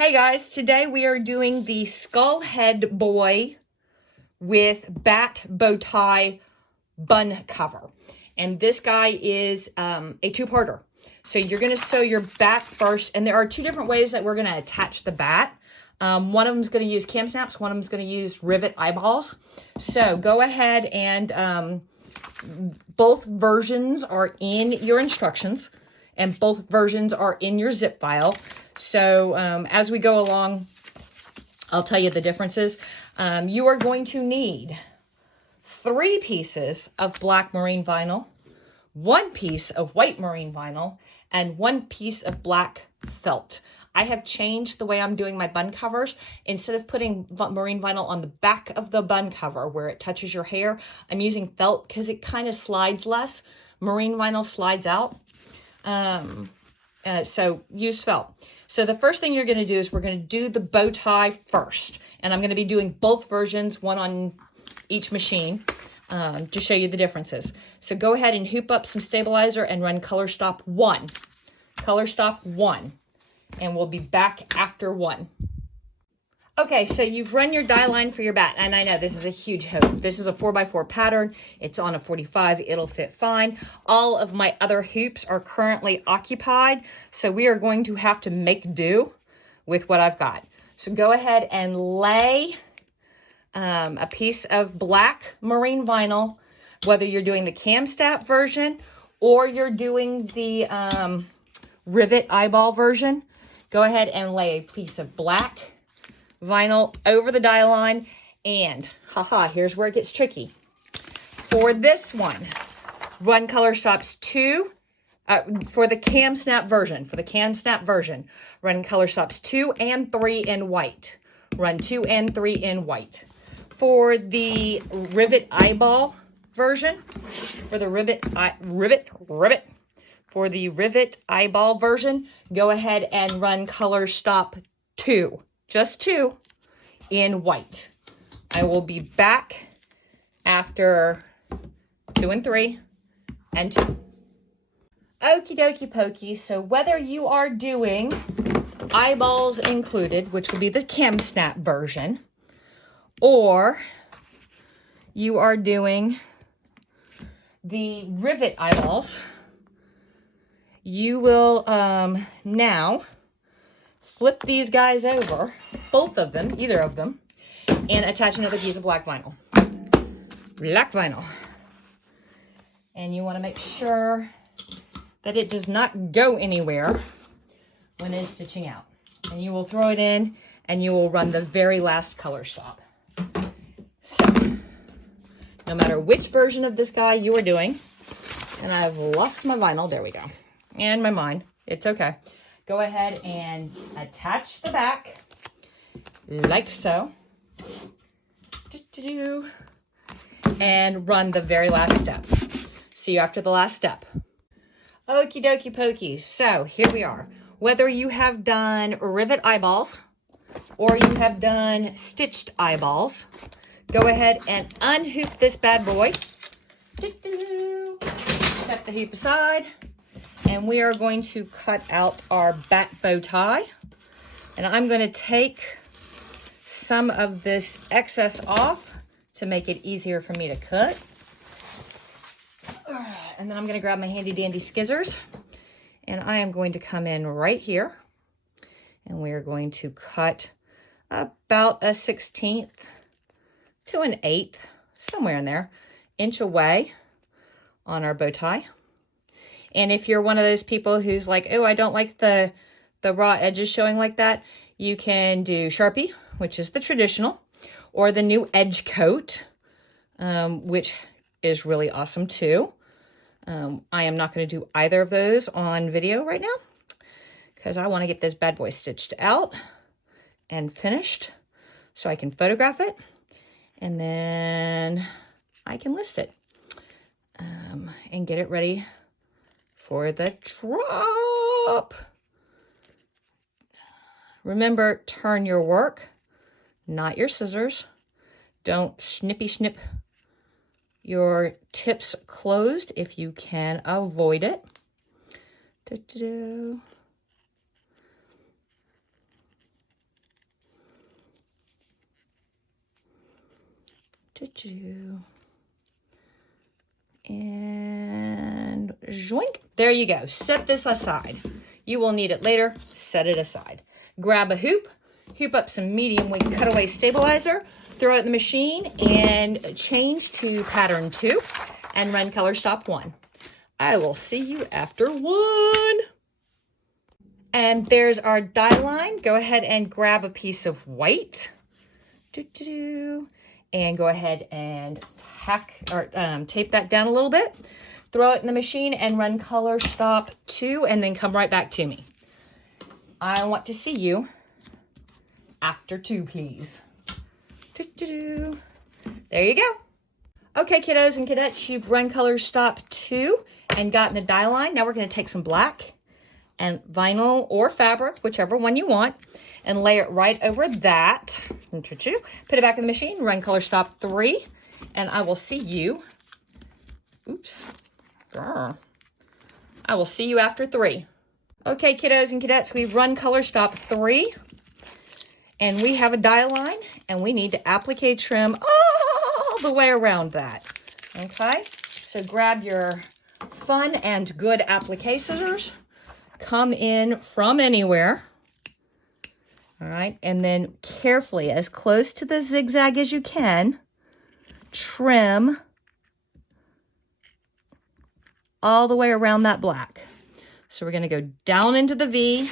Hey guys, today we are doing the Skullhead Boy with bat bow tie bun cover. And this guy is a two-parter. So you're going to sew your bat first, and there are two different ways that we're going to attach the bat. One of them is going to use cam snaps, one of them is going to use rivet eyeballs. So go ahead and both versions are in your instructions, and both versions are in your zip file. So as we go along, I'll tell you the differences. You are going to need 3 pieces of black marine vinyl, 1 piece of white marine vinyl, and 1 piece of black felt. I have changed the way I'm doing my bun covers. Instead of putting marine vinyl on the back of the bun cover where it touches your hair, I'm using felt because it kind of slides less. Marine vinyl slides out. So use felt. So the first thing you're going to do is we're going to do the bow tie first. And I'm going to be doing both versions, one on each machine, to show you the differences. So go ahead and hoop up some stabilizer and run color stop 1. Color stop 1. And we'll be back after 1. Okay, so you've run your die line for your bat, and I know this is a huge hoop. This is a 4x4 pattern. It's on a 45. It'll fit fine. All of my other hoops are currently occupied, so we are going to have to make do with what I've got. So go ahead and lay a piece of black marine vinyl, whether you're doing the cam snap version or you're doing the rivet eyeball version. Go ahead and lay a piece of black vinyl over the die line, and here's where it gets tricky. For this one, run color stops 2 for the cam snap version. Run color stops 2 and 3 in white. Run 2 and 3 in white. For the rivet eyeball version, for the rivet eyeball version, go ahead and run color stop 2. Just 2 in white. I will be back after 2 and 3 and 2. Okie dokie pokey. So whether you are doing eyeballs included, which will be the cam snap version, or you are doing the rivet eyeballs, you will now flip these guys over, both of them, either of them, and attach another piece of black vinyl. And you want to make sure that it does not go anywhere when it's stitching out. And you will throw it in, and you will run the very last color stop. So, no matter which version of this guy you are doing, and I've lost my vinyl, there we go, and my mind, it's okay. Go ahead and attach the back like so. And run the very last step. See you after the last step. Okie dokie pokey. So here we are. Whether you have done rivet eyeballs or you have done stitched eyeballs, go ahead and unhoop this bad boy. Set the hoop aside. And we are going to cut out our bat bow tie. And I'm going to take some of this excess off to make it easier for me to cut. And then I'm going to grab my handy dandy scissors. And I am going to come in right here. And we are going to cut about a 1/16 to an 1/8, somewhere in there, inch away on our bow tie. And if you're one of those people who's like, oh, I don't like the raw edges showing like that, you can do Sharpie, which is the traditional, or the new edge coat, which is really awesome too. I am not going to do either of those on video right now because I want to get this bad boy stitched out and finished so I can photograph it and then I can list it and get it ready for the drop. Remember, turn your work, not your scissors. Don't snippy snip your tips closed if you can avoid it. And zoink. There you go. Set this aside. You will need it later. Set it aside. Grab a hoop up some medium weight cutaway stabilizer, throw it in the machine, and change to pattern 2 and run color stop 1. I will see you after 1. And there's our die line. Go ahead and grab a piece of white. And go ahead and tape that down a little bit. Throw it in the machine and run color stop 2 and then come right back to me. I want to see you after 2, please. There you go. Okay, kiddos and cadettes, you've run color stop 2 and gotten a die line. Now we're going to take some black and vinyl or fabric, whichever one you want, and lay it right over that. Put it back in the machine, run color stop 3, and I will see you. Oops. I will see you after 3. Okay, kiddos and cadettes, we've run color stop 3, and we have a die line, and we need to applique trim all the way around that. Okay, so grab your fun and good applique scissors. Come in from anywhere. All right, and then carefully, as close to the zigzag as you can, trim all the way around that black. So we're going to go down into the V,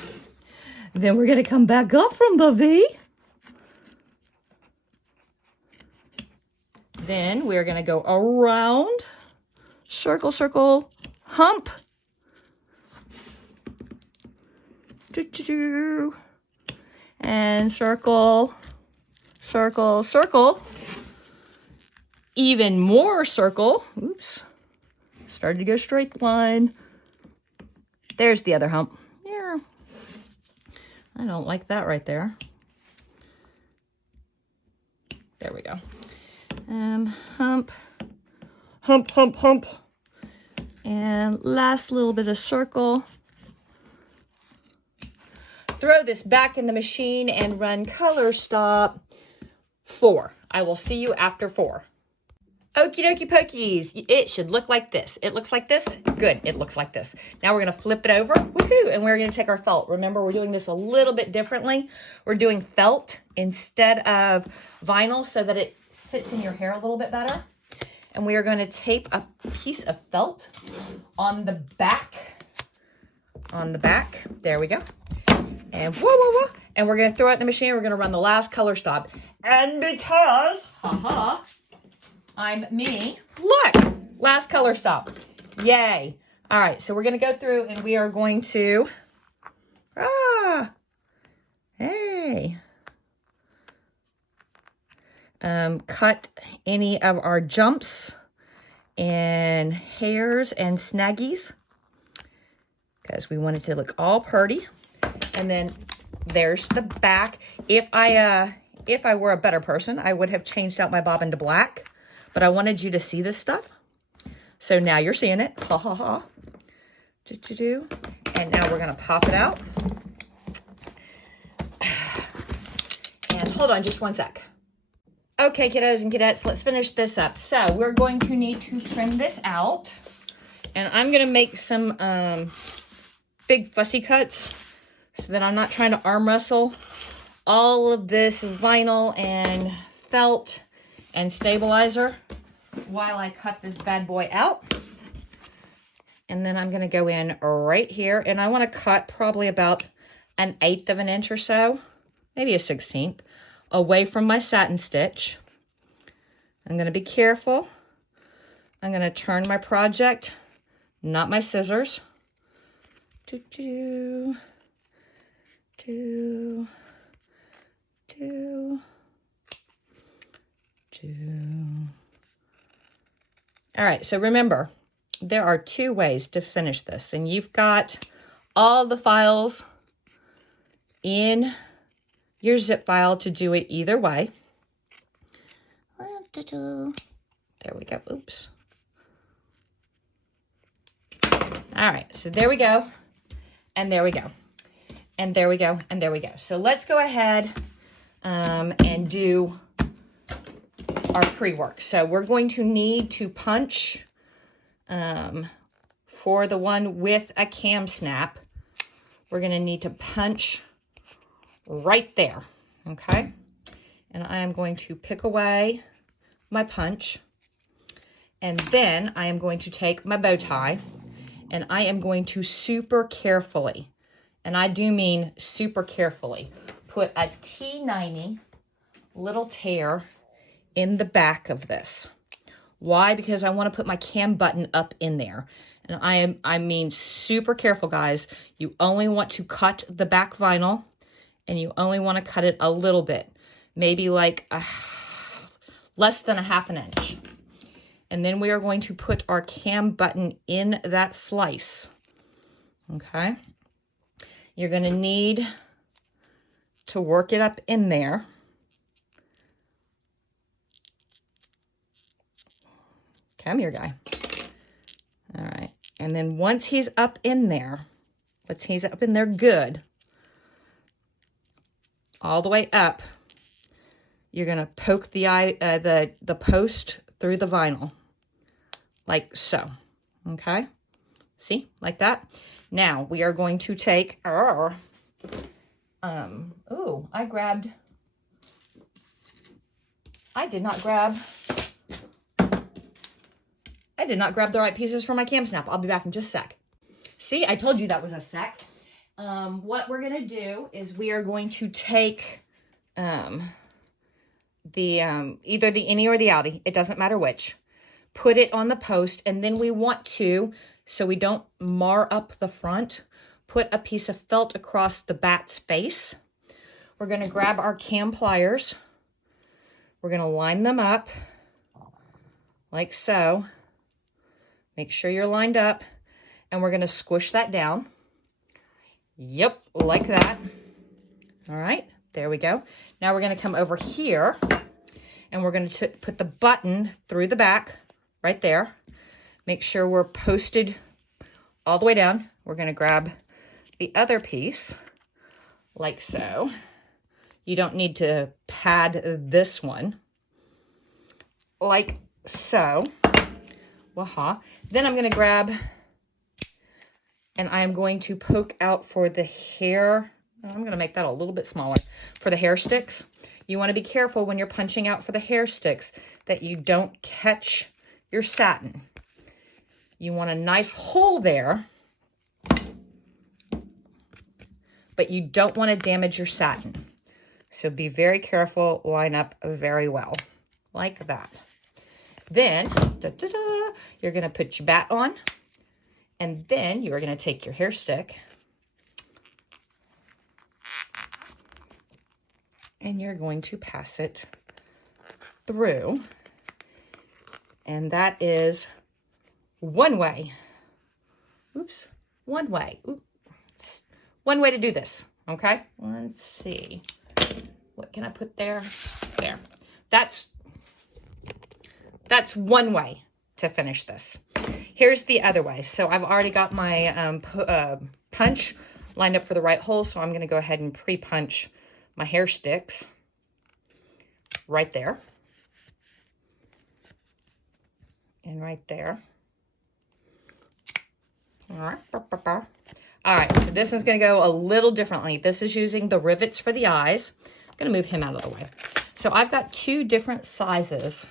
then we're going to come back up from the V. Then we're going to go around, circle, circle, hump. And circle, circle, circle. Even more circle. Oops. Started to go straight line. There's the other hump. Yeah. I don't like that right there. There we go. Hump, hump, hump, hump. And last little bit of circle. Throw this back in the machine and run color stop 4. I will see you after 4. Okie dokie pokies. It should look like this. It looks like this? Good. It looks like this. Now we're going to flip it over. Woohoo! And we're going to take our felt. Remember, we're doing this a little bit differently. We're doing felt instead of vinyl so that it sits in your hair a little bit better. And we are going to tape a piece of felt on the back. On the back. There we go. And whoa, whoa, whoa. And we're going to throw it in the machine. We're going to run the last color stop. And because, I'm me, look, last color stop. Yay. All right, so we're going to go through and we are going to, cut any of our jumps and hairs and snaggies because we want it to look all pretty. And then there's the back. If I were a better person, I would have changed out my bobbin to black, but I wanted you to see this stuff. So now you're seeing it. Ha ha ha. And now we're gonna pop it out. And hold on just one sec. Okay, kiddos and cadettes, let's finish this up. So we're going to need to trim this out. And I'm gonna make some big fussy cuts so that I'm not trying to arm wrestle all of this vinyl and felt and stabilizer while I cut this bad boy out. And then I'm going to go in right here, and I want to cut probably about 1/8 of an inch or so, maybe a 1/16, away from my satin stitch. I'm going to be careful. I'm going to turn my project, not my scissors. All right, so remember, there are 2 ways to finish this, and you've got all the files in your zip file to do it either way. There we go. Oops. All right, so there we go, and there we go, and there we go, and there we go. So let's go ahead and do our pre-work. So we're going to need to punch for the one with a cam snap. We're going to need to punch right there, okay? And I am going to pick away my punch. And then I am going to take my bow tie and I am going to super carefully, and I do mean super carefully, put a T90 little tear in the back of this. Why? Because I want to put my cam button up in there. And I mean super careful, guys. You only want to cut the back vinyl, and you only want to cut it a little bit, maybe like less than a ½ inch. And then we are going to put our cam button in that slice. Okay. You're going to need to work it up in there. Come here, guy. All right. And then once he's up in there, good, all the way up, you're going to poke the post through the vinyl, like so. Okay? See? Like that. Now, we are going to take our, I did not grab the right pieces for my cam snap. I'll be back in just a sec. See, I told you that was a sec. What we're going to do is we are going to take either the innie or the outie. It doesn't matter which. Put it on the post, and then we want to, so we don't mar up the front, put a piece of felt across the bat's face. We're going to grab our cam pliers. We're going to line them up like so. Make sure you're lined up, and we're going to squish that down. Yep, like that. All right, there we go. Now we're going to come over here, and we're going to put the button through the back right there. Make sure we're posted all the way down. We're going to grab the other piece like so. You don't need to pad this one. Like so. Waha. Then I'm going to grab, and I am going to poke out for the hair. I'm going to make that a little bit smaller for the hair sticks. You want to be careful when you're punching out for the hair sticks that you don't catch your satin. You want a nice hole there, but you don't want to damage your satin. So be very careful, line up very well, like that. Then, you're going to put your bat on, and then you're going to take your hair stick, and you're going to pass it through. And that is one way. Oops, one way. Oops. One way to do this, okay? Let's see. What can I put there? There. That's one way to finish this. Here's the other way. So I've already got my punch lined up for the right hole, so I'm going to go ahead and pre-punch my hair sticks right there. And right there. All right, so this one's going to go a little differently. This is using the rivets for the eyes. I'm going to move him out of the way. So I've got two different sizes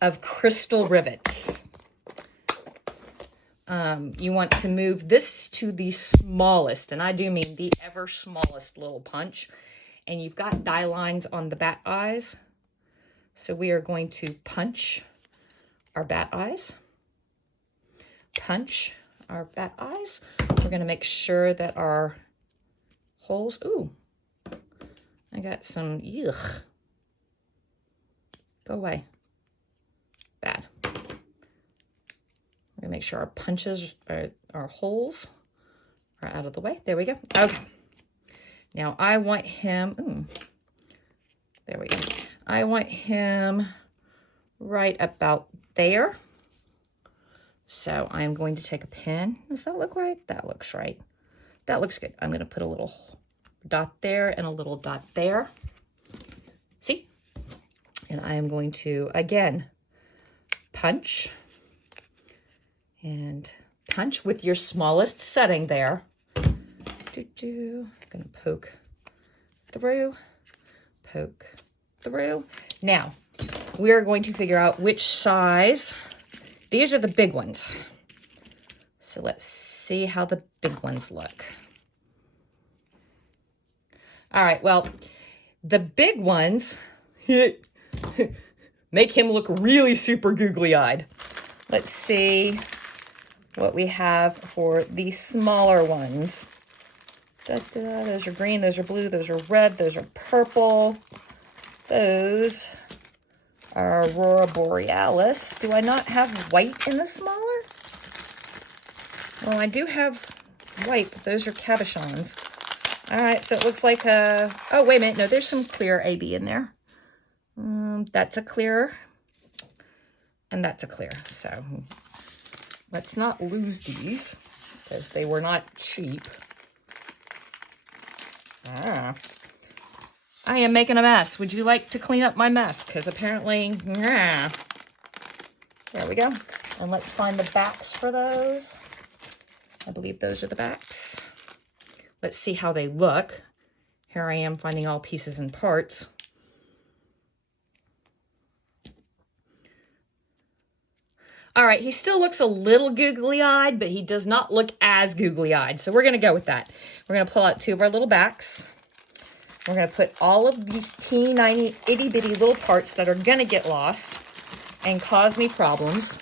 of crystal rivets. You want to move this to the smallest, and I do mean the ever smallest little punch. And you've got die lines on the bat eyes. So we are going to punch our bat eyes. Punch our bat eyes. We're going to make sure that our holes, ooh, I got some, ugh. Go away. Bad. We're going to make sure our punches, our holes are out of the way. There we go. Okay. Now I want him, there we go. I want him right about there. So I'm going to take a pin. Does that look right? That looks right. That looks good. I'm going to put a little dot there and a little dot there. See? And I am going to, again, punch and punch with your smallest setting there. I'm going to poke through, poke through. Now, we are going to figure out which size. These are the big ones. So let's see how the big ones look. All right, well, the big ones make him look really super googly-eyed. Let's see what we have for the smaller ones. Those are green, those are blue, those are red, those are purple. Those are Aurora Borealis. Do I not have white in the smaller? Well, I do have white, but those are cabochons. All right, so it looks like a... Oh, wait a minute. No, there's some clear AB in there. That's a clear, and that's a clear. So let's not lose these because they were not cheap. I am making a mess. Would you like to clean up my mess? Because apparently, yeah. There we go. And let's find the backs for those. I believe those are the backs. Let's see how they look. Here I am finding all pieces and parts. All right, he still looks a little googly-eyed, but he does not look as googly-eyed. So we're going to go with that. We're going to pull out two of our little backs. We're going to put all of these teeny, tiny, itty-bitty little parts that are going to get lost and cause me problems.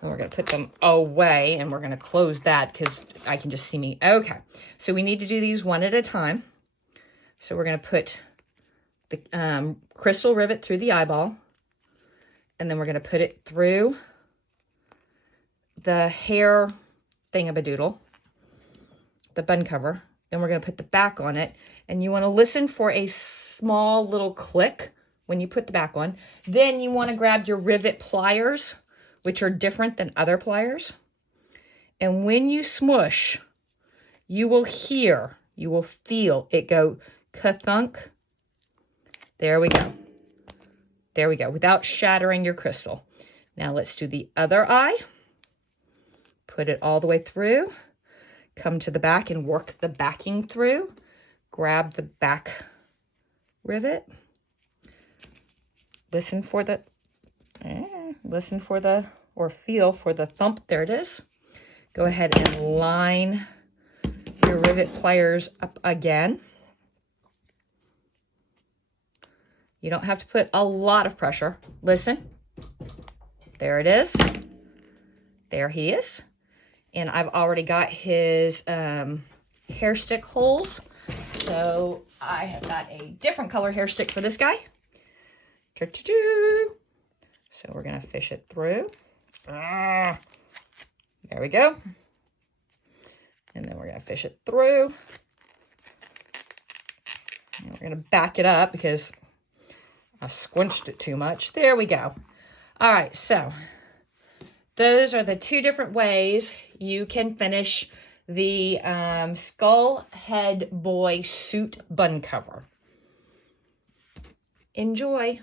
And we're going to put them away, and we're going to close that because I can just see me. Okay, so we need to do these one at a time. So we're going to put the crystal rivet through the eyeball, and then we're going to put it through the hair thingamadoodle, the bun cover. Then we're going to put the back on it, and you want to listen for a small little click when you put the back on. Then you want to grab your rivet pliers, which are different than other pliers. And when you smush, you will hear, you will feel it go ka-thunk. There we go. There we go, without shattering your crystal. Now let's do the other eye. Put it all the way through. Come to the back and work the backing through. Grab the back rivet. Listen for the, or feel for the thump. There it is. Go ahead and line your rivet pliers up again. You don't have to put a lot of pressure. Listen. There it is. There he is. And I've already got his hair stick holes. So I have got a different color hair stick for this guy. So we're going to fish it through. There we go. And then we're going to fish it through. And we're going to back it up because I squinched it too much. There we go. All right, so those are the two different ways you can finish the Skullhead Boy suit bun cover. Enjoy.